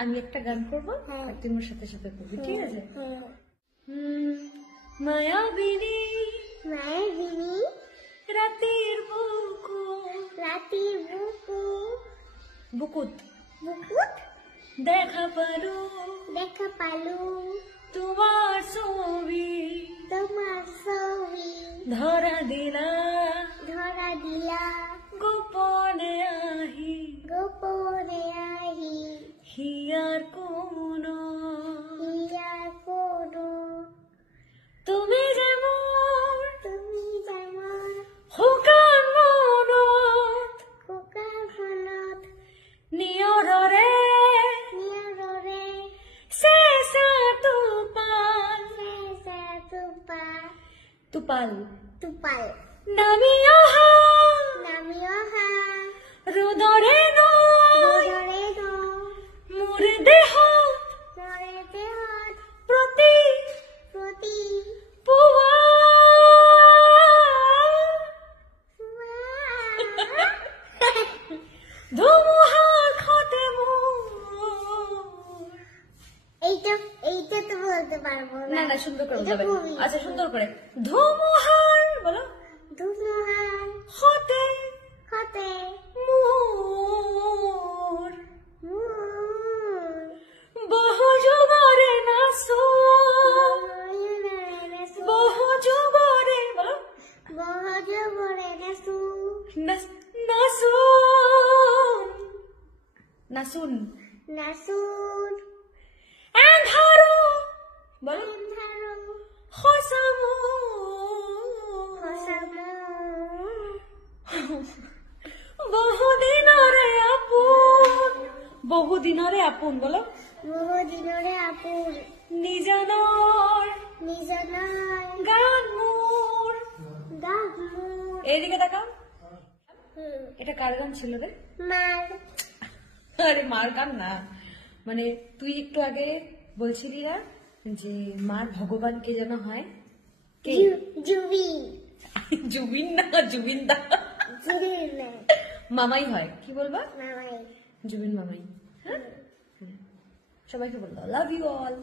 আমি একটা গান করবো আর তুমি ওর সাথে সাথে করবি, ঠিক আছে? মায়াবিনী মায়াবিনী রাতের বুকু রাতের বুকু বুকুত বুকুত দেখা পারো তোমার ছবি ধরা দিলা গোপনে আহি হিয়ার কোন তুমি যেমন হুকান মনত নিয়রে শেষা তুপাল নামি অহা রুদরে মোর দেহ প্রতি পুয়া ধুমুহা খতে এইটা তো বলতে পারবো না না সুন্দর করে বলতে হবে। আচ্ছা সুন্দর করে ধুমুহার বলো ধুমুহার হতে হতে মোর বহু যুগরে নাসুন বহু যুগরে বলো নাসুন এন্ধারু বলো খসামু বহুদিনরে আপন বলো নিজানর গান মোর এইদিকে তাকাও। এটা কার গান ছিল রে? আরে মার গান না, মানে তুই একটু আগে বলছিলি না যে মার ভগবান কে যেন হয়? কে? জুবিন না, জুবিন দা মামাই হয়। কি বলবা? জুবিন মামাই। হ্যাঁ সবাইকে বললো লাভ ইউ অল।